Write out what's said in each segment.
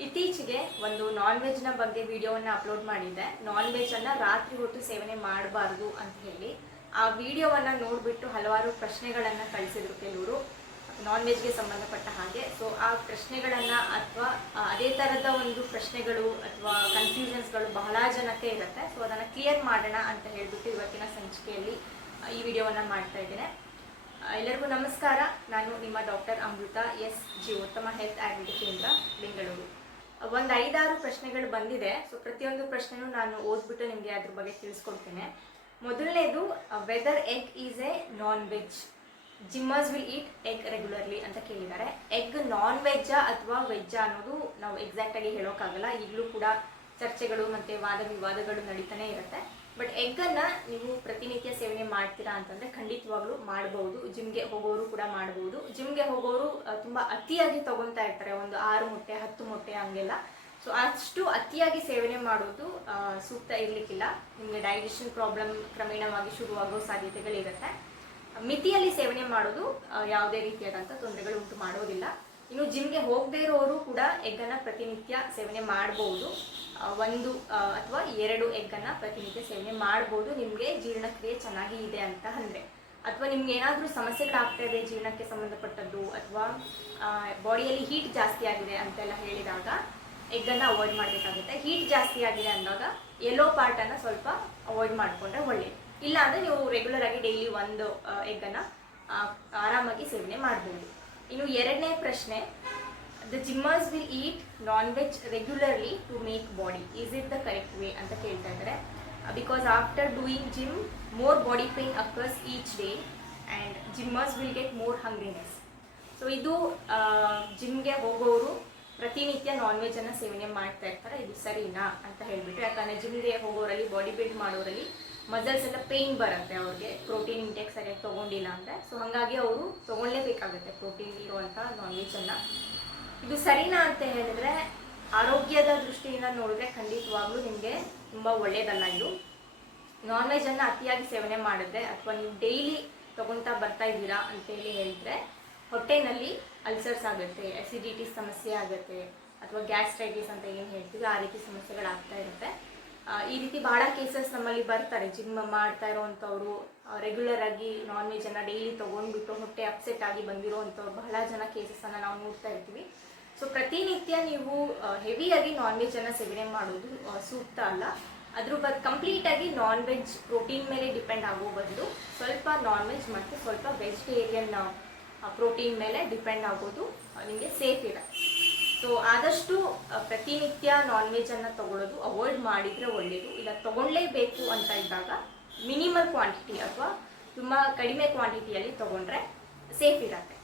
ಇತ್ತೀಚೆಗೆ ಒಂದು ನಾನ್ ವೆಜ್ನ ಬಗ್ಗೆ ವಿಡಿಯೋವನ್ನು ಅಪ್ಲೋಡ್ ಮಾಡಿದ್ದೆ. ನಾನ್ ವೆಜ್ಜನ್ನು ರಾತ್ರಿ ಹೊತ್ತು ಸೇವನೆ ಮಾಡಬಾರ್ದು ಅಂತ ಹೇಳಿ ಆ ವಿಡಿಯೋವನ್ನು ನೋಡಿಬಿಟ್ಟು ಹಲವಾರು ಪ್ರಶ್ನೆಗಳನ್ನು ಕಳಿಸಿದ್ರು ಕೆಲವರು ನಾನ್ ವೆಜ್ಗೆ ಸಂಬಂಧಪಟ್ಟ ಹಾಗೆ. ಸೊ ಆ ಪ್ರಶ್ನೆಗಳನ್ನು ಅಥವಾ ಅದೇ ಥರದ ಒಂದು ಪ್ರಶ್ನೆಗಳು ಅಥವಾ ಕನ್ಫ್ಯೂಷನ್ಸ್ಗಳು ಬಹಳ ಜನಕ್ಕೆ ಇರುತ್ತೆ. ಸೊ ಅದನ್ನು ಕ್ಲಿಯರ್ ಮಾಡೋಣ ಅಂತ ಹೇಳಿಬಿಟ್ಟು ಇವತ್ತಿನ ಸಂಚಿಕೆಯಲ್ಲಿ ಈ ವಿಡಿಯೋವನ್ನು ಮಾಡ್ತಾ ಇದ್ದೇನೆ. ಎಲ್ಲರಿಗೂ ನಮಸ್ಕಾರ. ನಾನು ನಿಮ್ಮ ಡಾಕ್ಟರ್ ಅಮೃತ ಎಸ್ ಜಿ, ಉತ್ತಮ ಹೆಲ್ತ್ ಆಯುರ್ವೇದ ಕೇಂದ್ರ, ಬೆಂಗಳೂರು. ಒಂದು 5-6 ಪ್ರಶ್ನೆಗಳು ಬಂದಿದೆ. ಸೊ ಪ್ರತಿಯೊಂದು ಪ್ರಶ್ನೆನೂ ನಾನು ಓದ್ಬಿಟ್ಟು ನಿಮಗೆ ಅದ್ರ ಬಗ್ಗೆ ತಿಳಿಸ್ಕೊಡ್ತೇನೆ. ಮೊದಲನೇದು, whether egg is a non veg, gymmers will eat egg regularly ಅಂತ ಕೇಳಿದ್ದಾರೆ. ಎಗ್ ನಾನ್ ವೆಜ್ಜಾ ಅಥವಾ ವೆಜ್ಜಾ ಅನ್ನೋದು ನಾವು ಎಕ್ಸಾಕ್ಟಾಗಿ ಹೇಳೋಕ್ಕಾಗಲ್ಲ. ಈಗಲೂ ಕೂಡ ಚರ್ಚೆಗಳು ಮತ್ತು ವಾದ ವಿವಾದಗಳು ನಡೀತಾನೆ ಇರುತ್ತೆ. ಬಟ್ ಎಗ್ಗನ್ನು ನೀವು ಪ್ರತಿನಿತ್ಯ ಸೇವನೆ ಮಾಡ್ತೀರಾ ಅಂತಂದರೆ ಖಂಡಿತವಾಗ್ಲೂ ಮಾಡ್ಬೋದು. ಜಿಮ್ಗೆ ಹೋಗೋರು ಕೂಡ ಮಾಡ್ಬೋದು. ಜಿಮ್ಗೆ ಹೋಗೋರು ತುಂಬ ಅತಿಯಾಗಿ ತೊಗೊತಾ ಇರ್ತಾರೆ, ಒಂದು 6 ಮೊಟ್ಟೆ 10 ಮೊಟ್ಟೆ ಹಂಗೆಲ್ಲ. ಸೊ ಅಷ್ಟು ಅತಿಯಾಗಿ ಸೇವನೆ ಮಾಡೋದು ಸೂಕ್ತ ಇರಲಿಕ್ಕಿಲ್ಲ. ನಿಮಗೆ ಡೈಜೆಷನ್ ಪ್ರಾಬ್ಲಮ್ ಕ್ರಮೇಣವಾಗಿ ಶುರುವಾಗೋ ಸಾಧ್ಯತೆಗಳಿರುತ್ತೆ. ಮಿತಿಯಲ್ಲಿ ಸೇವನೆ ಮಾಡೋದು ಯಾವುದೇ ರೀತಿಯಾದಂಥ ತೊಂದರೆಗಳು ಉಂಟು ಮಾಡೋದಿಲ್ಲ. ಇನ್ನು ಜಿಮ್ಗೆ ಹೋಗದೇ ಇರೋರು ಕೂಡ ಎಗ್ಗನ್ನು ಪ್ರತಿನಿತ್ಯ ಸೇವನೆ ಮಾಡ್ಬೋದು. 1 ಅಥವಾ 2 ಎಗ್ಗನ್ನು ಪ್ರತಿನಿತ್ಯ ಸೇವನೆ ಮಾಡ್ಬೋದು, ನಿಮಗೆ ಜೀರ್ಣಕ್ರಿಯೆ ಚೆನ್ನಾಗಿ ಇದೆ ಅಂತ ಅಂದರೆ. ಅಥವಾ ನಿಮ್ಗೆ ಏನಾದರೂ ಸಮಸ್ಯೆಗಳಾಗ್ತಾ ಇದೆ ಜೀರ್ಣಕ್ಕೆ ಸಂಬಂಧಪಟ್ಟದ್ದು, ಅಥವಾ ಬಾಡಿಯಲ್ಲಿ ಹೀಟ್ ಜಾಸ್ತಿ ಆಗಿದೆ ಅಂತೆಲ್ಲ ಹೇಳಿದಾಗ ಎಗ್ಗನ್ನು ಅವಾಯ್ಡ್ ಮಾಡಬೇಕಾಗುತ್ತೆ. ಹೀಟ್ ಜಾಸ್ತಿ ಆಗಿದೆ ಅಂದಾಗ ಯೆಲ್ಲೋ ಪಾರ್ಟನ್ನು ಸ್ವಲ್ಪ ಅವಾಯ್ಡ್ ಮಾಡಿಕೊಂಡ್ರೆ ಒಳ್ಳೆಯದು. ಇಲ್ಲ ಅಂದರೆ ನೀವು ರೆಗ್ಯುಲರ್ ಆಗಿ ಡೈಲಿ 1 ಎಗ್ಗನ್ನು ಆರಾಮಾಗಿ ಸೇವನೆ ಮಾಡ್ಬೋದು. ಇನ್ನು 2ನೇ ಪ್ರಶ್ನೆ, the gymmers will eat non veg regularly to make body, is it the correct way ಅಂತ ಕೇಳ್ತಾ ಇದ್ದಾರೆ. Because after doing gym more body pain occurs each day and gymmers will get more hungriness. So ಇದು ಜಿಮ್ಗೆ ಹೋಗೋರು ಪ್ರತಿನಿತ್ಯ ನಾನ್ ವೆಜ್ಜನ್ನು ಸೇವನೆ ಮಾಡ್ತಾ ಇರ್ತಾರೆ, ಇದು ಸರಿನಾ ಅಂತ ಹೇಳಿಬಿಟ್ಟು. ಯಾಕಂದರೆ ಜಿಮ್ಗೆ ಹೋಗೋರಲ್ಲಿ, ಬಾಡಿ ಬಿಲ್ಡ್ ಮಾಡೋರಲ್ಲಿ ಮಸಲ್ಸ್ ಎಲ್ಲ ಪೇಯ್ನ್ ಬರುತ್ತೆ ಅವ್ರಿಗೆ, ಪ್ರೋಟೀನ್ ಇಂಟೇಕ್ ಸರಿಯಾಗಿ ತೊಗೊಂಡಿಲ್ಲ ಅಂದರೆ. ಸೊ ಹಾಗಾಗಿ ಅವರು ತೊಗೊಳ್ಳೇಬೇಕಾಗುತ್ತೆ ಪ್ರೋಟೀನ್ ಇರುವಂಥ ನಾನ್ ವೆಜ್ಜನ್ನು. ಇದು ಸರಿನಾ ಅಂತ ಹೇಳಿದ್ರೆ, ಆರೋಗ್ಯದ ದೃಷ್ಟಿಯಿಂದ ನೋಡಿದ್ರೆ ಖಂಡಿತವಾಗ್ಲೂ ನಿಮಗೆ ತುಂಬ ಒಳ್ಳೆಯದಲ್ಲ ಇದು. ನಾನ್ ವೆಜ್ಜನ್ನು ಅತಿಯಾಗಿ ಸೇವನೆ ಮಾಡಿದ್ರೆ ಅಥವಾ ನೀವು ಡೈಲಿ ತೊಗೊಳ್ತಾ ಬರ್ತಾ ಇದ್ದೀರಾ ಅಂತೇಳಿ ಹೇಳಿದ್ರೆ ಹೊಟ್ಟೆನಲ್ಲಿ ಅಲ್ಸರ್ಸ್ ಆಗುತ್ತೆ, ಅಸಿಡಿಟಿ ಸಮಸ್ಯೆ ಆಗುತ್ತೆ, ಅಥವಾ ಗ್ಯಾಸ್ಟ್ರೈಟಿಸ್ ಅಂತ ಏನು ಹೇಳ್ತೀವಿ ಆ ರೀತಿ ಸಮಸ್ಯೆಗಳಾಗ್ತಾ ಇರುತ್ತೆ. ಈ ರೀತಿ ಬಹಳ ಕೇಸಸ್ ನಮ್ಮಲ್ಲಿ ಬರ್ತಾರೆ. ಜಿಮ್ ಮಾಡ್ತಾ ಇರೋವಂಥವ್ರು ರೆಗ್ಯುಲರ್ ಆಗಿ ನಾನ್ ವೆಜ್ಜನ್ನು ಡೈಲಿ ತೊಗೊಂಡ್ಬಿಟ್ಟು ಹೊಟ್ಟೆ ಅಪ್ಸೆಟ್ ಆಗಿ ಬಂದಿರೋವಂಥವ್ರು ಬಹಳ ಜನ ಕೇಸಸನ್ನು ನಾವು ನೋಡ್ತಾ ಇರ್ತೀವಿ. ಸೊ ಪ್ರತಿನಿತ್ಯ ನೀವು ಹೆವಿಯಾಗಿ ನಾನ್ ವೆಜ್ಜನ್ನು ಸೇವನೆ ಮಾಡೋದು ಸೂಕ್ತ ಅಲ್ಲ. ಅದ್ರ ಕಂಪ್ಲೀಟಾಗಿ ನಾನ್ ವೆಜ್ ಪ್ರೋಟೀನ್ ಮೇಲೆ ಡಿಪೆಂಡ್ ಆಗೋ ಬದಲು ಸ್ವಲ್ಪ ನಾನ್ ವೆಜ್ ಮತ್ತು ಸ್ವಲ್ಪ ವೆಜಿಟೇರಿಯನ್ ಪ್ರೋಟೀನ್ ಮೇಲೆ ಡಿಪೆಂಡ್ ಆಗೋದು ನಿಮಗೆ ಸೇಫ್ ಇದೆ. ಸೊ ಆದಷ್ಟು ಪ್ರತಿನಿತ್ಯ ನಾನ್ ವೆಜ್ಜನ್ನು ತೊಗೊಳ್ಳೋದು ಅವಾಯ್ಡ್ ಮಾಡಿದರೆ ಒಳ್ಳೆಯದು. ಇಲ್ಲ ತೊಗೊಳ್ಳೇಬೇಕು ಅಂತ ಇದ್ದಾಗ ಮಿನಿಮಲ್ ಕ್ವಾಂಟಿಟಿ ಅಥವಾ ತುಂಬ ಕಡಿಮೆ ಕ್ವಾಂಟಿಟಿಯಲ್ಲಿ ತೊಗೊಂಡ್ರೆ ಸೇಫ್ ಇರುತ್ತೆ.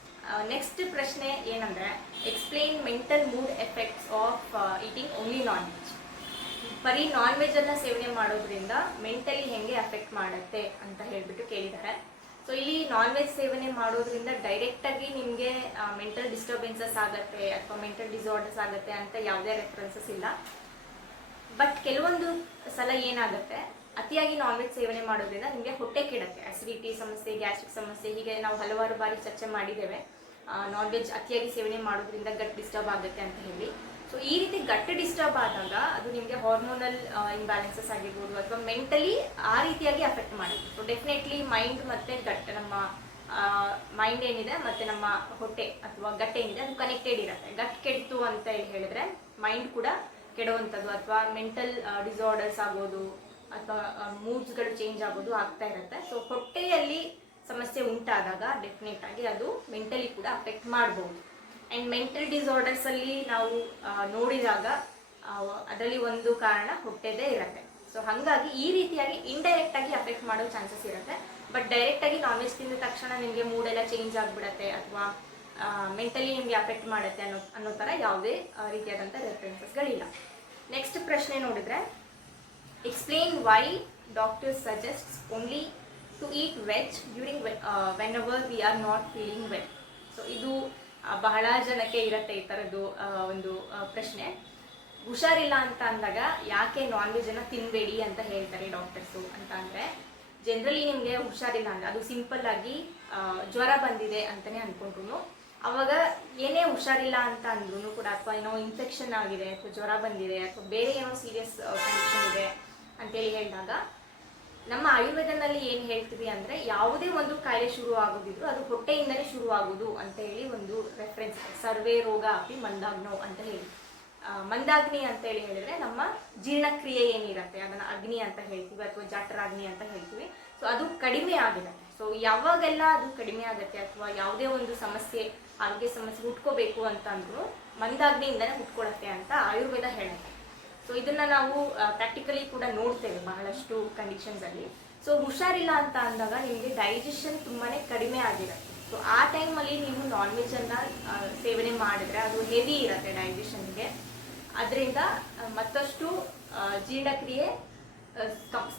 ನೆಕ್ಸ್ಟ್ ಪ್ರಶ್ನೆ ಏನಂದರೆ, explain mental mood effects of eating only non veg. ಬರೀ ನಾನ್ ವೆಜ್ಜನ್ನು ಸೇವನೆ ಮಾಡೋದ್ರಿಂದ ಮೆಂಟಲಿ ಹೇಗೆ ಅಫೆಕ್ಟ್ ಮಾಡುತ್ತೆ ಅಂತ ಹೇಳಿಬಿಟ್ಟು ಕೇಳಿದ್ದಾರೆ. ಸೊ ಇಲ್ಲಿ ನಾನ್ ವೆಜ್ ಸೇವನೆ ಮಾಡೋದ್ರಿಂದ ಡೈರೆಕ್ಟಾಗಿ ನಿಮಗೆ ಮೆಂಟಲ್ ಡಿಸ್ಟರ್ಬೆನ್ಸಸ್ ಆಗುತ್ತೆ ಅಥವಾ ಮೆಂಟಲ್ ಡಿಸಾರ್ಡರ್ಸ್ ಆಗುತ್ತೆ ಅಂತ ಯಾವುದೇ ರೆಫರೆನ್ಸಸ್ ಇಲ್ಲ. ಬಟ್ ಕೆಲವೊಂದು ಸಲ ಏನಾಗುತ್ತೆ, ಅತಿಯಾಗಿ ನಾನ್ ವೆಜ್ ಸೇವನೆ ಮಾಡೋದ್ರಿಂದ ನಿಮಗೆ ಹೊಟ್ಟೆ ಕೆಡುತ್ತೆ, ಅಸಿಡಿಟಿ ಸಮಸ್ಯೆ, ಗ್ಯಾಸ್ಟ್ರಿಕ್ ಸಮಸ್ಯೆ, ಹೀಗೆ ನಾವು ಹಲವಾರು ಬಾರಿ ಚರ್ಚೆ ಮಾಡಿದ್ದೇವೆ. ನಾನ್ ವೆಜ್ ಅತಿಯಾಗಿ ಸೇವನೆ ಮಾಡೋದ್ರಿಂದ ಗಟ್ ಡಿಸ್ಟರ್ಬ್ ಆಗುತ್ತೆ ಅಂತ ಹೇಳಿ. ಸೊ ಈ ರೀತಿ ಗಟ್ ಡಿಸ್ಟರ್ಬ್ ಆದಾಗ ಅದು ನಿಮಗೆ ಹಾರ್ಮೋನಲ್ ಇಂಬ್ಯಾಲೆನ್ಸಸ್ ಆಗಿರ್ಬೋದು ಅಥವಾ ಮೆಂಟಲಿ ಆ ರೀತಿಯಾಗಿ ಅಫೆಕ್ಟ್ ಮಾಡುತ್ತೆ. ಸೊ ಡೆಫಿನೆಟ್ಲಿ ಮೈಂಡ್ ಮತ್ತು ಗಟ್, ನಮ್ಮ ಮೈಂಡ್ ಏನಿದೆ ಮತ್ತು ನಮ್ಮ ಹೊಟ್ಟೆ ಅಥವಾ ಗಟ್ ಏನಿದೆ ಅದು ಕನೆಕ್ಟೆಡ್ ಇರುತ್ತೆ. ಗಟ್ ಕೆಡ್ತು ಅಂತ ಹೇಳಿದ್ರೆ ಮೈಂಡ್ ಕೂಡ ಕೆಡುವಂಥದ್ದು ಅಥವಾ ಮೆಂಟಲ್ ಡಿಸಾರ್ಡರ್ಸ್ ಆಗೋದು ಅಥವಾ ಮೂಡ್ಸ್ಗಳು ಚೇಂಜ್ ಆಗೋದು ಆಗ್ತಾ ಇರುತ್ತೆ. ಸೊ ಹೊಟ್ಟೆಯಲ್ಲಿ ಸಮಸ್ಯೆ ಉಂಟಾದಾಗ ಡೆಫಿನೆಟ್ ಆಗಿ ಅದು ಮೆಂಟಲಿ ಕೂಡ ಅಫೆಕ್ಟ್ ಮಾಡ್ಬೋದು. ಆ್ಯಂಡ್ ಮೆಂಟಲ್ ಡಿಸಾರ್ಡರ್ಸಲ್ಲಿ ನಾವು ನೋಡಿದಾಗ ಅದರಲ್ಲಿ ಒಂದು ಕಾರಣ ಹೊಟ್ಟೆದೇ ಇರುತ್ತೆ. ಸೊ ಹಾಗಾಗಿ ಈ ರೀತಿಯಾಗಿ ಇಂಡೈರೆಕ್ಟಾಗಿ ಅಫೆಕ್ಟ್ ಮಾಡೋ ಚಾನ್ಸಸ್ ಇರುತ್ತೆ. ಬಟ್ ಡೈರೆಕ್ಟಾಗಿ ನಾನ್ ವೆಜ್ ತಿಂದ ತಕ್ಷಣ ನಿಮಗೆ ಮೂಡೆಲ್ಲ ಚೇಂಜ್ ಆಗಿಬಿಡತ್ತೆ ಅಥವಾ ಮೆಂಟಲಿ ನಿಮಗೆ ಅಫೆಕ್ಟ್ ಮಾಡುತ್ತೆ ಅನ್ನೋ ಥರ ಯಾವುದೇ ರೀತಿಯಾದಂಥ ರೆಫರೆನ್ಸಸ್ಗಳಿಲ್ಲ. ನೆಕ್ಸ್ಟ್ ಪ್ರಶ್ನೆ ನೋಡಿದರೆ, explain why doctors suggests only to eat veg during whenever we are not feeling well. So ಇದು ಬಹಳ ಜನಕ್ಕೆ ಇರುತ್ತೆ ಈ ಥರದ್ದು ಒಂದು ಪ್ರಶ್ನೆ. ಹುಷಾರಿಲ್ಲ ಅಂತ ಅಂದಾಗ ಯಾಕೆ ನಾನ್ ವೆಜ್ಜನ್ನು ತಿನ್ನಬೇಡಿ ಅಂತ ಹೇಳ್ತಾರೆ ಡಾಕ್ಟರ್ಸು ಅಂತ ಅಂದರೆ, ಜನರಲಿ ನಿಮಗೆ ಹುಷಾರಿಲ್ಲ ಅಂದರೆ ಅದು ಸಿಂಪಲ್ ಆಗಿ ಜ್ವರ ಬಂದಿದೆ ಅಂತಲೇ ಅಂದ್ಕೊಂಡ್ರು ಅವಾಗ ಏನೇ ಹುಷಾರಿಲ್ಲ ಅಂತ ಅಂದ್ರೂ ಕೂಡ, ಅಥವಾ ಏನೋ ಇನ್ಫೆಕ್ಷನ್ ಆಗಿದೆ ಅಥವಾ ಜ್ವರ ಬಂದಿದೆ ಅಥವಾ ಬೇರೆ ಏನೋ ಸೀರಿಯಸ್ ಕಂಡೀಷನ್ ಇದೆ ಅಂತೇಳಿ ಹೇಳಿದಾಗ ನಮ್ಮ ಆಯುರ್ವೇದನಲ್ಲಿ ಏನು ಹೇಳ್ತೀವಿ ಅಂದರೆ, ಯಾವುದೇ ಒಂದು ಕಾಯಿಲೆ ಶುರು ಆಗೋದಿದ್ರು ಅದು ಹೊಟ್ಟೆಯಿಂದಲೇ ಶುರು ಆಗೋದು ಅಂತ ಹೇಳಿ ಒಂದು ರೆಫರೆನ್ಸ್. ಸರ್ವೇ ರೋಗ ಅಪಿ ಮಂದಾಗ್ನೋ ಅಂತ ಹೇಳಿ. ಮಂದಾಗ್ನಿ ಅಂತ ಹೇಳಿದ್ರೆ ನಮ್ಮ ಜೀರ್ಣಕ್ರಿಯೆ ಏನಿರುತ್ತೆ ಅದನ್ನು ಅಗ್ನಿ ಅಂತ ಹೇಳ್ತೀವಿ, ಅಥವಾ ಜಠರಾಗ್ನಿ ಅಂತ ಹೇಳ್ತೀವಿ. ಸೊ ಅದು ಕಡಿಮೆ ಆಗಿರುತ್ತೆ. ಸೊ ಯಾವಾಗೆಲ್ಲ ಅದು ಕಡಿಮೆ ಆಗುತ್ತೆ ಅಥವಾ ಯಾವುದೇ ಒಂದು ಸಮಸ್ಯೆ, ಆರೋಗ್ಯ ಸಮಸ್ಯೆ ಹುಟ್ಕೋಬೇಕು ಅಂತ ಅಂದ್ರೂ ಮಂದಾಗ್ನಿಯಿಂದನೇ ಹುಟ್ಕೊಳತ್ತೆ ಅಂತ ಆಯುರ್ವೇದ ಹೇಳುತ್ತೆ. ಸೊ ಇದನ್ನ ನಾವು ಪ್ರಾಕ್ಟಿಕಲಿ ಕೂಡ ನೋಡ್ತೇವೆ ಬಹಳಷ್ಟು ಕಂಡೀಷನ್ಸಲ್ಲಿ. ಸೊ ಹುಷಾರಿಲ್ಲ ಅಂತ ಅಂದಾಗ ನಿಮಗೆ ಡೈಜೆಷನ್ ತುಂಬಾ ಕಡಿಮೆ ಆಗಿರುತ್ತೆ. ಸೊ ಆ ಟೈಮಲ್ಲಿ ನೀವು ನಾನ್ ವೆಜ್ಜನ್ನು ಸೇವನೆ ಮಾಡಿದ್ರೆ ಅದು ಹೆವಿ ಇರುತ್ತೆ ಡೈಜೆಷನ್ಗೆ. ಅದರಿಂದ ಮತ್ತಷ್ಟು ಜೀರ್ಣಕ್ರಿಯೆ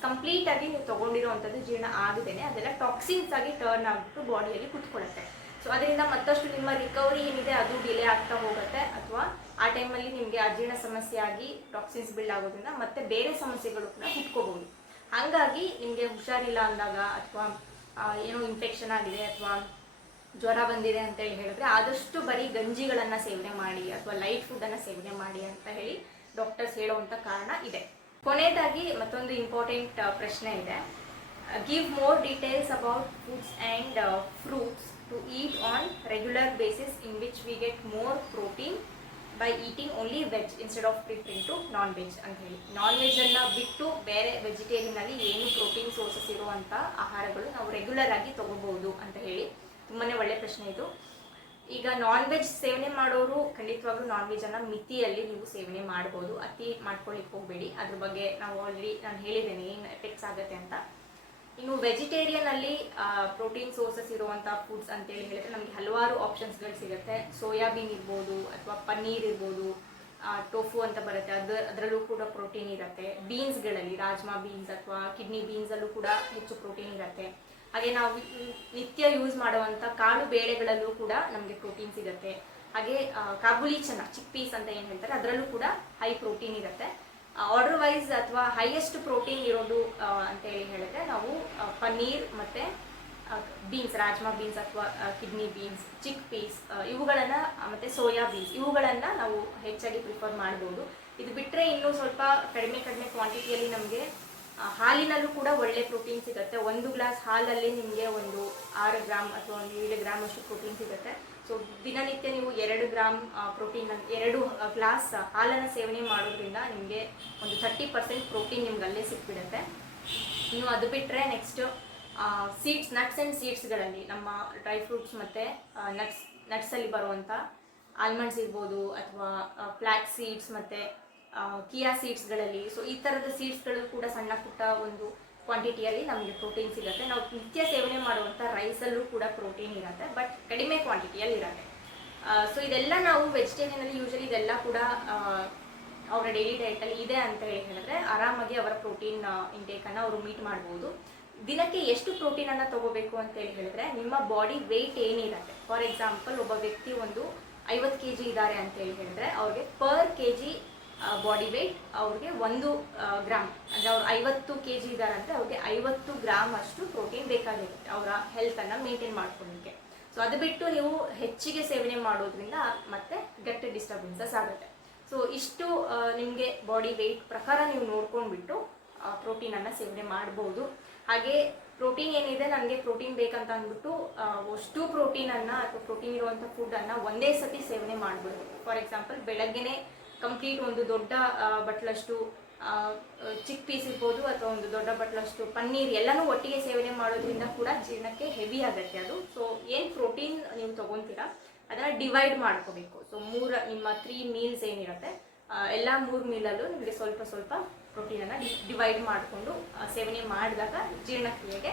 ಕಂಪ್ಲೀಟ್ ಆಗಿ ನೀವು ತೊಗೊಂಡಿರೋವಂಥದ್ದು ಜೀರ್ಣ ಆಗದೇನೆ ಅದೆಲ್ಲ ಟಾಕ್ಸಿನ್ಸ್ ಆಗಿ ಟರ್ನ್ ಆಗಿಬಿಟ್ಟು ಬಾಡಿಯಲ್ಲಿ ಕುತ್ಕೊಳ್ಳುತ್ತೆ. ಸೊ ಅದರಿಂದ ಮತ್ತಷ್ಟು ನಿಮ್ಮ ರಿಕವರಿ ಏನಿದೆ ಅದು ಡಿಲೇ ಆಗ್ತಾ ಹೋಗುತ್ತೆ, ಅಥವಾ ಆ ಟೈಮಲ್ಲಿ ನಿಮಗೆ ಅಜೀರ್ಣ ಸಮಸ್ಯೆ ಆಗಿ ಟಾಕ್ಸಿನ್ಸ್ ಬಿಲ್ಡ್ ಆಗೋದ್ರಿಂದ ಮತ್ತೆ ಬೇರೆ ಸಮಸ್ಯೆಗಳು ಕೂಡ ಹುಟ್ಕೋಬಹುದು. ಹಾಗಾಗಿ ನಿಮಗೆ ಹುಷಾರಿಲ್ಲ ಅಂದಾಗ ಅಥವಾ ಏನೋ ಇನ್ಫೆಕ್ಷನ್ ಆಗಿದೆ ಅಥವಾ ಜ್ವರ ಬಂದಿದೆ ಅಂತೇಳಿ ಹೇಳಿದ್ರೆ ಆದಷ್ಟು ಬರೀ ಗಂಜಿಗಳನ್ನು ಸೇವನೆ ಮಾಡಿ ಅಥವಾ ಲೈಟ್ ಫುಡ್ಡನ್ನು ಸೇವನೆ ಮಾಡಿ ಅಂತ ಹೇಳಿ ಡಾಕ್ಟರ್ಸ್ ಹೇಳುವಂಥ ಕಾರಣ ಇದೆ. ಕೊನೆಯದಾಗಿ ಮತ್ತೊಂದು ಇಂಪಾರ್ಟೆಂಟ್ ಪ್ರಶ್ನೆ ಇದೆ. Give more details about foods and fruits to eat on regular basis in which we get more protein by eating only veg instead of preferring to non veg ಅಂತ ಹೇಳಿ. ನಾನ್ ವೆಜ್ಜನ್ನು ಬಿಟ್ಟು ಬೇರೆ ವೆಜಿಟೇರಿಯನಲ್ಲಿ ಏನು ಪ್ರೋಟೀನ್ ಸೋರ್ಸಸ್ ಇರುವಂಥ ಆಹಾರಗಳು ನಾವು ರೆಗ್ಯುಲರ್ ಆಗಿ ತೊಗೋಬಹುದು ಅಂತ ಹೇಳಿ ತುಂಬಾ ಒಳ್ಳೆ ಪ್ರಶ್ನೆ ಇದು. ಈಗ ನಾನ್ ವೆಜ್ ಸೇವನೆ ಮಾಡೋರು ಖಂಡಿತವಾಗ್ಲೂ ನಾನ್ ವೆಜ್ಜನ್ನು ಮಿತಿಯಲ್ಲಿ ನೀವು ಸೇವನೆ ಮಾಡ್ಬೋದು, ಅತಿ ಮಾಡ್ಕೊಳ್ಳಿಕ್ಕೆ ಹೋಗಬೇಡಿ. ಅದ್ರ ಬಗ್ಗೆ ನಾವು ಆಲ್ರೆಡಿ ನಾನು ಹೇಳಿದ್ದೇನೆ ಏನು ಎಫೆಕ್ಟ್ಸ್ ಆಗುತ್ತೆ ಅಂತ. ಇನ್ನು ವೆಜಿಟೇರಿಯನಲ್ಲಿ ಪ್ರೋಟೀನ್ ಸೋರ್ಸಸ್ ಇರುವಂಥ ಫುಡ್ಸ್ ಅಂತೇಳಿ ಹೇಳಿದ್ರೆ ನಮಗೆ ಹಲವಾರು ಆಪ್ಷನ್ಸ್ಗಳು ಸಿಗುತ್ತೆ. ಸೋಯಾಬೀನ್ ಇರ್ಬೋದು ಅಥವಾ ಪನ್ನೀರ್ ಇರ್ಬೋದು, ಟೋಫು ಅಂತ ಬರುತ್ತೆ, ಅದರಲ್ಲೂ ಕೂಡ ಪ್ರೋಟೀನ್ ಇರುತ್ತೆ. ಬೀನ್ಸ್ಗಳಲ್ಲಿ ರಾಜ್ಮಾ ಬೀನ್ಸ್ ಅಥವಾ ಕಿಡ್ನಿ ಬೀನ್ಸಲ್ಲೂ ಕೂಡ ಹೆಚ್ಚು ಪ್ರೋಟೀನ್ ಇರುತ್ತೆ. ಹಾಗೆ ನಾವು ನಿತ್ಯ ಯೂಸ್ ಮಾಡುವಂಥ ಕಾಳು ಬೇಳೆಗಳಲ್ಲೂ ಕೂಡ ನಮಗೆ ಪ್ರೋಟೀನ್ ಸಿಗುತ್ತೆ. ಹಾಗೆ ಕಾಬುಲಿ ಚನ್ನ, ಚಿಕ್ ಪೀಸ್ ಅಂತ ಏನು ಹೇಳ್ತಾರೆ, ಅದರಲ್ಲೂ ಕೂಡ ಹೈ ಪ್ರೋಟೀನ್ ಇರುತ್ತೆ. ಆರ್ಡರ್ ವೈಸ್ ಅಥವಾ ಹೈಯೆಸ್ಟ್ ಪ್ರೋಟೀನ್ ಇರೋದು ಅಂತ ಹೇಳಿದ್ರೆ ನಾವು ಪನ್ನೀರ್ ಮತ್ತು ಬೀನ್ಸ್, ರಾಜ್ಮಾ ಬೀನ್ಸ್ ಅಥವಾ ಕಿಡ್ನಿ ಬೀನ್ಸ್, ಚಿಕ್ ಪೀಸ್ ಇವುಗಳನ್ನು ಮತ್ತು ಸೋಯಾ ಬೀನ್ಸ್ ಇವುಗಳನ್ನು ನಾವು ಹೆಚ್ಚಾಗಿ ಪ್ರಿಫರ್ ಮಾಡ್ಬೋದು. ಇದು ಬಿಟ್ಟರೆ ಇನ್ನೂ ಸ್ವಲ್ಪ ಕಡಿಮೆ ಕ್ವಾಂಟಿಟಿಯಲ್ಲಿ ನಮಗೆ ಹಾಲಿನಲ್ಲೂ ಕೂಡ ಒಳ್ಳೆ ಪ್ರೋಟೀನ್ ಸಿಗುತ್ತೆ. 1 ಗ್ಲಾಸ್ ಹಾಲಲ್ಲಿ ನಿಮಗೆ ಒಂದು 6 ಗ್ರಾಮ್ ಅಥವಾ ಒಂದು 7 ಗ್ರಾಮ್ ಅಷ್ಟು ಪ್ರೋಟೀನ್ ಸಿಗುತ್ತೆ. ಸೊ ದಿನನಿತ್ಯ ನೀವು 2 ಗ್ರಾಮ್ ಪ್ರೋಟೀನ್ 2 ಗ್ಲಾಸ್ ಹಾಲನ್ನು ಸೇವನೆ ಮಾಡೋದ್ರಿಂದ ನಿಮಗೆ ಒಂದು 30% ಪ್ರೋಟೀನ್ ನಿಮ್ಗೆ ಅಲ್ಲೇ ಸಿಕ್ಬಿಡುತ್ತೆ. ಇನ್ನು ಅದು ಬಿಟ್ಟರೆ ನೆಕ್ಸ್ಟ್ ಸೀಡ್ಸ್, ನಟ್ಸ್ ಆ್ಯಂಡ್ ಸೀಡ್ಸ್ಗಳಲ್ಲಿ ನಮ್ಮ ಡ್ರೈ ಫ್ರೂಟ್ಸ್ ಮತ್ತು ನಟ್ಸಲ್ಲಿ ಬರುವಂಥ ಆಲ್ಮಂಡ್ಸ್ ಇರ್ಬೋದು ಅಥವಾ ಫ್ಲ್ಯಾಕ್ಸ್ ಸೀಡ್ಸ್ ಮತ್ತು ಕಿಯಾ ಸೀಡ್ಸ್ಗಳಲ್ಲಿ. ಸೊ ಈ ಥರದ ಸೀಡ್ಸ್ಗಳು ಕೂಡ ಸಣ್ಣ ಪುಟ್ಟ ಒಂದು ಕ್ವಾಂಟಿಟಿಯಲ್ಲಿ ನಮಗೆ ಪ್ರೋಟೀನ್ ಸಿಗುತ್ತೆ. ನಾವು ನಿತ್ಯ ಸೇವನೆ ಮಾಡುವಂಥ ರೈಸಲ್ಲೂ ಕೂಡ ಪ್ರೋಟೀನ್ ಇರುತ್ತೆ, ಬಟ್ ಕಡಿಮೆ ಕ್ವಾಂಟಿಟಿಯಲ್ಲಿ ಇರುತ್ತೆ. ಸೊ ಇದೆಲ್ಲ ನಾವು ವೆಜಿಟೇರಿಯನಲ್ಲಿ ಯೂಶಲಿ ಇದೆಲ್ಲ ಕೂಡ ಅವರ ಡೈಲಿ ಡಯಟಲ್ಲಿ ಇದೆ ಅಂತ ಹೇಳಿದ್ರೆ ಆರಾಮಾಗಿ ಅವರ ಪ್ರೋಟೀನ್ ಇಂಟೇಕನ್ನು ಅವರು ಮೀಟ್ ಮಾಡ್ಬೋದು. ದಿನಕ್ಕೆ ಎಷ್ಟು ಪ್ರೋಟೀನನ್ನು ತೊಗೋಬೇಕು ಅಂತ ಹೇಳಿದ್ರೆ ನಿಮ್ಮ ಬಾಡಿ ವೆಯ್ಟ್ ಏನಿರುತ್ತೆ. ಫಾರ್ ಎಕ್ಸಾಂಪಲ್ ಒಬ್ಬ ವ್ಯಕ್ತಿ ಒಂದು 50 kg ಇದ್ದಾರೆ ಅಂತ ಹೇಳಿದ್ರೆ ಅವ್ರಿಗೆ ಪರ್ kg ಬಾಡಿ ವೆಯ್ಟ್ ಅವ್ರಿಗೆ 1 ಗ್ರಾಮ್, ಅಂದರೆ ಅವ್ರು 50 kg ಇದ್ದಾರೆ ಅಂದರೆ ಅವ್ರಿಗೆ 50 ಗ್ರಾಮ್ ಅಷ್ಟು ಪ್ರೋಟೀನ್ ಬೇಕಾಗಿರುತ್ತೆ ಅವರ ಹೆಲ್ತನ್ನು ಮೇಂಟೈನ್ ಮಾಡ್ಕೊಳ್ಳೋಕ್ಕೆ. ಸೊ ಅದು ಬಿಟ್ಟು ನೀವು ಹೆಚ್ಚಿಗೆ ಸೇವನೆ ಮಾಡೋದ್ರಿಂದ ಮತ್ತೆ ಗಟ್ ಡಿಸ್ಟರ್ಬೆನ್ಸಸ್ ಆಗುತ್ತೆ. ಸೊ ಇಷ್ಟು ನಿಮಗೆ ಬಾಡಿ ವೆಯ್ಟ್ ಪ್ರಕಾರ ನೀವು ನೋಡ್ಕೊಂಡ್ಬಿಟ್ಟು ಪ್ರೋಟೀನನ್ನು ಸೇವನೆ ಮಾಡ್ಬೋದು. ಹಾಗೆ ಪ್ರೋಟೀನ್ ಏನಿದೆ, ನನಗೆ ಪ್ರೋಟೀನ್ ಬೇಕಂತ ಅಂದ್ಬಿಟ್ಟು ಅಷ್ಟು ಪ್ರೋಟೀನನ್ನು ಅಥವಾ ಪ್ರೋಟೀನ್ ಇರುವಂಥ ಫುಡ್ಡನ್ನು ಒಂದೇ ಸತಿ ಸೇವನೆ ಮಾಡ್ಬೋದು. ಫಾರ್ ಎಕ್ಸಾಂಪಲ್ ಬೆಳಗ್ಗೆನೇ ಕಂಪ್ಲೀಟ್ ಒಂದು ದೊಡ್ಡ ಬಟ್ಲಷ್ಟು ಚಿಕ್ ಪೀಸ್ ಇರ್ಬೋದು ಅಥವಾ ಒಂದು ದೊಡ್ಡ ಬಟ್ಲಷ್ಟು ಪನ್ನೀರ್ ಎಲ್ಲನೂ ಒಟ್ಟಿಗೆ ಸೇವನೆ ಮಾಡೋದ್ರಿಂದ ಕೂಡ ಜೀರ್ಣಕ್ಕೆ ಹೆವಿ ಆಗುತ್ತೆ ಅದು. ಸೊ ಏನು ಪ್ರೋಟೀನ್ ನೀವು ತೊಗೊತೀರಾ ಅದನ್ನು ಡಿವೈಡ್ ಮಾಡ್ಕೋಬೇಕು. ಸೊ ನಿಮ್ಮ 3 ಮೀಲ್ಸ್ ಏನಿರುತ್ತೆ ಎಲ್ಲ 3 ಮೀಲಲ್ಲೂ ನಿಮಗೆ ಸ್ವಲ್ಪ ಸ್ವಲ್ಪ ಪ್ರೋಟೀನನ್ನು ಡಿವೈಡ್ ಮಾಡಿಕೊಂಡು ಸೇವನೆ ಮಾಡಿದಾಗ ಜೀರ್ಣಕ್ರಿಯೆಗೆ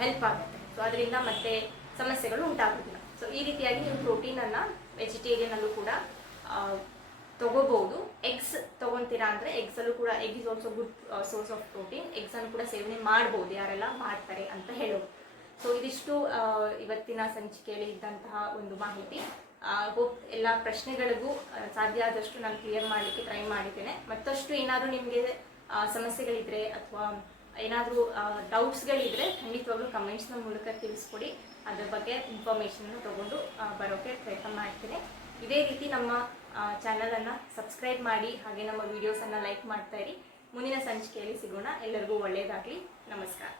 ಹೆಲ್ಪ್ ಆಗುತ್ತೆ. ಸೊ ಅದರಿಂದ ಮತ್ತೆ ಸಮಸ್ಯೆಗಳು ಉಂಟಾಗೋದಿಲ್ಲ. ಸೊ ಈ ರೀತಿಯಾಗಿ ನೀವು ಪ್ರೋಟೀನನ್ನು ವೆಜಿಟೇರಿಯನಲ್ಲೂ ಕೂಡ ತೊಗೋಬಹುದು. ಎಗ್ಸ್ ತೊಗೊತೀರಾ ಅಂದರೆ ಎಗ್ಸಲ್ಲೂ ಕೂಡ egg is also good source of protein. ಎಗ್ಸನ್ನು ಕೂಡ ಸೇವನೆ ಮಾಡ್ಬೋದು, ಯಾರೆಲ್ಲ ಮಾಡ್ತಾರೆ ಅಂತ ಹೇಳೋದು. ಸೊ ಇದಿಷ್ಟು ಇವತ್ತಿನ ಸಂಚಿಕೆಯಲ್ಲಿ ಇದ್ದಂತಹ ಒಂದು ಮಾಹಿತಿ. ಹೋಪ್ ಎಲ್ಲ ಪ್ರಶ್ನೆಗಳಿಗೂ ಸಾಧ್ಯ ಆದಷ್ಟು ನಾನು ಕ್ಲಿಯರ್ ಮಾಡಲಿಕ್ಕೆ ಟ್ರೈ ಮಾಡಿದ್ದೇನೆ. ಮತ್ತಷ್ಟು ಏನಾದರೂ ನಿಮಗೆ ಸಮಸ್ಯೆಗಳಿದ್ರೆ ಅಥವಾ ಏನಾದರೂ ಡೌಟ್ಸ್ಗಳಿದ್ರೆ ಖಂಡಿತವಾಗ್ಲೂ ಕಮೆಂಟ್ಸ್ನ ಮೂಲಕ ತಿಳಿಸ್ಕೊಡಿ. ಅದ್ರ ಬಗ್ಗೆ ಇನ್ಫಾರ್ಮೇಷನ್ ತಗೊಂಡು ಬರೋಕ್ಕೆ ಪ್ರಯತ್ನ ಮಾಡ್ತೀನಿ. ಇದೇ ರೀತಿ ನಮ್ಮ ಚಾನಲನ್ನು ಸಬ್ಸ್ಕ್ರೈಬ್ ಮಾಡಿ, ಹಾಗೆ ನಮ್ಮ ವೀಡಿಯೋಸನ್ನು ಲೈಕ್ ಮಾಡ್ತಾ ಇರಿ. ಮುಂದಿನ ಸಂಚಿಕೆಯಲ್ಲಿ ಸಿಗೋಣ. ಎಲ್ಲರಿಗೂ ಒಳ್ಳೆಯದಾಗಲಿ. ನಮಸ್ಕಾರ.